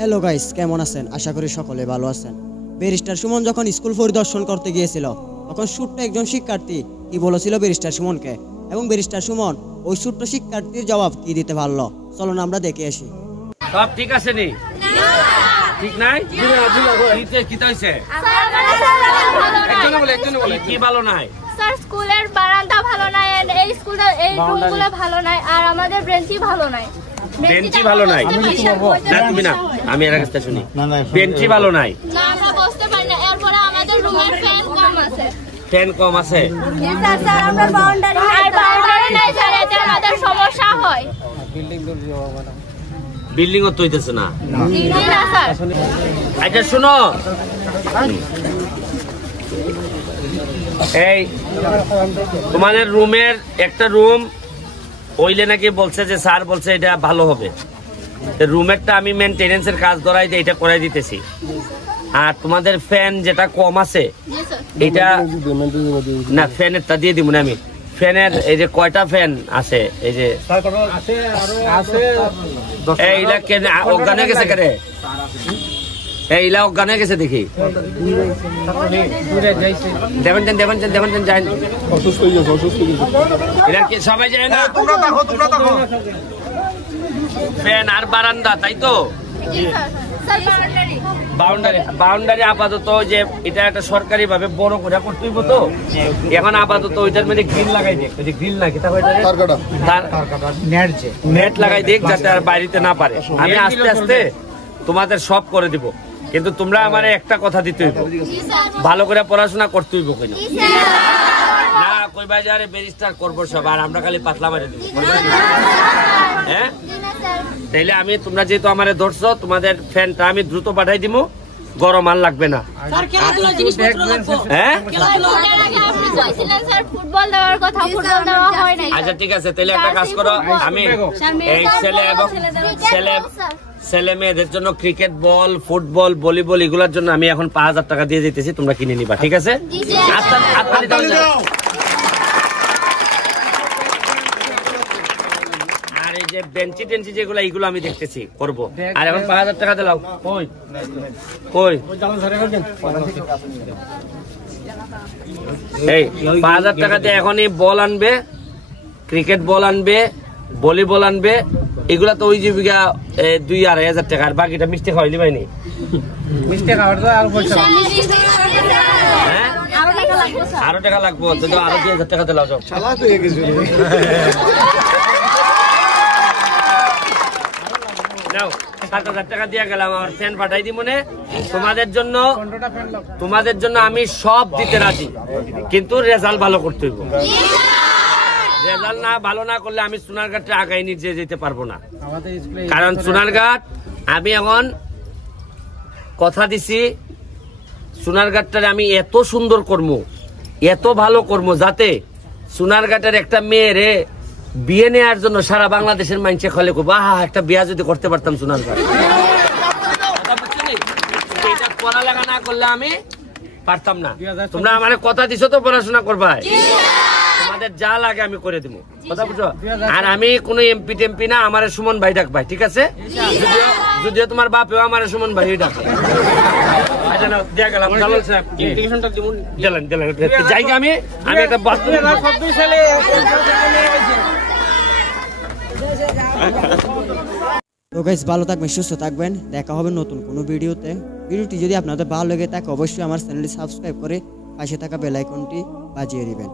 Hello guys, কেমন আছেন? আশা করি সকলে ভালো আছেন। ব্যারিস্টার সুমন যখন স্কুল পরিদর্শন করতে গিয়েছিল তখন ছোট্ট একজন শিক্ষার্থী কি বলেছিল ব্যারিস্টার সুমনকে, এবং ব্যারিস্টার সুমন ওই ছোট্ট শিক্ষার্থীর জবাব কি দিতে পারলো, চলুন আমরা দেখে আসি। সব ঠিক আছে নি? ঠিক নাই? কি হইছে? কি ভালো নাই? স্যার স্কুলের বারান্দা ভালো নাই, এই রুমগুলো ভালো নাই, আর আমাদের বেঞ্চি ভালো নাই। বেঞ্চি ভালো নাই না? তুমি না, আমি এর কাছে শুনি বেঞ্চি ভালো নাই না, আমরা বসতে পারি না। এরপরে আমাদের রুমের ফ্যান কম আছে। ফ্যান কম আছে? স্যার আমরা বাউন্ডারি নাই, স্যার এতে আমাদের সমস্যা হয়। বিল্ডিং ও তো হইতেছে না? না স্যার। আচ্ছা শুনো, এই তোমাদের রুমের একটা রুম ওইলে নাকি বলছে যে স্যার বলছে এটা ভালো হবে, রুমেরটা আমি মেনটেনেন্সের কাজ ধরাই দিয়ে এটা করাই দিতেছি। আর তোমাদের ফ্যান যেটা কম আছে এটা না, ফ্যানেরটা দিয়ে দিব না আমি। ফ্যানের এই যে কয়টা ফ্যান আছে, এই যে এইলা কেন অজ্ঞান হয়ে গেছে, কেন এইলা অজ্ঞান হয়ে গেছে দেখি। দেবেন যাই সবাই যায় না? ফ্যান আর বারান্দা, তাই তো? বাউন্ডারি আপাতত যে এটা একটা সরকারি ভাবে বড় করে করতে হইব, তো এখন আপাতত ওইটার মধ্যে গ্রিল লাগাই দেখ, ওই যে গ্রিল না কিতা নেট লাগাই দেখ, যাতে আর বাইরেতে না পারে। আমি আস্তে আস্তে তোমাদের সব করে দিব, কিন্তু তোমরা আমার একটা কথা দিতে হইব, ভালো করে পড়াশোনা করতে হইব। কেন না কই বাজারে ব্যারিস্টার করবো সব, আর আমরা খালি পাতলা মারে দিব? হ্যাঁ, তাইলে আমি তোমরা যেহেতু আমারে ধরছো, তোমাদের ফ্যানটা আমি দ্রুত পাঠাই দিব, গরম আর লাগবে না। আচ্ছা ঠিক আছে, তাহলে একটা কাজ করো, আমি এই ছেলে মেয়েদের জন্য ক্রিকেট বল, ফুটবল, ভলিবল এগুলোর জন্য আমি এখন 5000 টাকা দিয়ে দিতেছি, তোমরা কিনে নিবা, ঠিক আছে? আর এই যে বেঞ্চি টেঞ্চি যেগুলো, এইগুলো আমি দেখতেছি করবো। আর এখন 5000 টাকা দিলাও, কই এই 5000 টাকা দিয়ে এখনই বল আনবে, ক্রিকেট বল আনবে, ভলিবল আনবে, এগুলা তো ওই জীবিকা 2-2,500 টাকা, আর বাকিটা মিষ্টি খাওয়াইলি পাইনি? মিষ্টি খাওয়ার তো আরো টাকা লাগবো, তো আরো 2,000 টাকা দিলাও। 7,000 টাকা দিয়ে গেলাম, আমার ফ্যান পাঠাই দি মনে। তোমাদের জন্য আমি সব দিতে রাজি, কিন্তু রেজাল্ট ভালো করতে হইব। রেজাল্ট না ভালো না করলে আমি সোনারঘাটে আগাই নিয়ে যেতে পারবো না, কারণ সোনারঘাট আমি এখন কথা দিছি, সোনারঘাটটারে আমি এত সুন্দর করবো, এত ভালো করবো, যাতে সোনারঘাটের একটা মেয়েরে বিয়ে নেওয়ার জন্য সারা বাংলাদেশের মানুষে খলে করবো, আহা একটা বিয়া যদি করতে পারতাম সোনারঘাট। এটা পড়ালেখা না করলে আমি পারতাম না। তোমরা আমার কথা দিছো তো পড়াশোনা করবা, তোমাদের যা লাগে আমি করে দিব, কথা বুঝো? আর আমি কোনো এমপি টেমপি না, আমার সুমন ভাই ডাক ভাই, ঠিক আছে? যদিও তোমার বাপেও আমার সুমন ভাই ডাকে। আমি একটা তো গাইস, ভালো থাকবেন, সুস্থ থাকবেন, দেখা হবে নতুন কোনো ভিডিওতে। ভিডিওটি যদি আপনাদের ভালো লেগে থাকে অবশ্যই আমার চ্যানেলটি সাবস্ক্রাইব করে পাশে থাকা বেল আইকনটি বাজিয়ে দিবেন।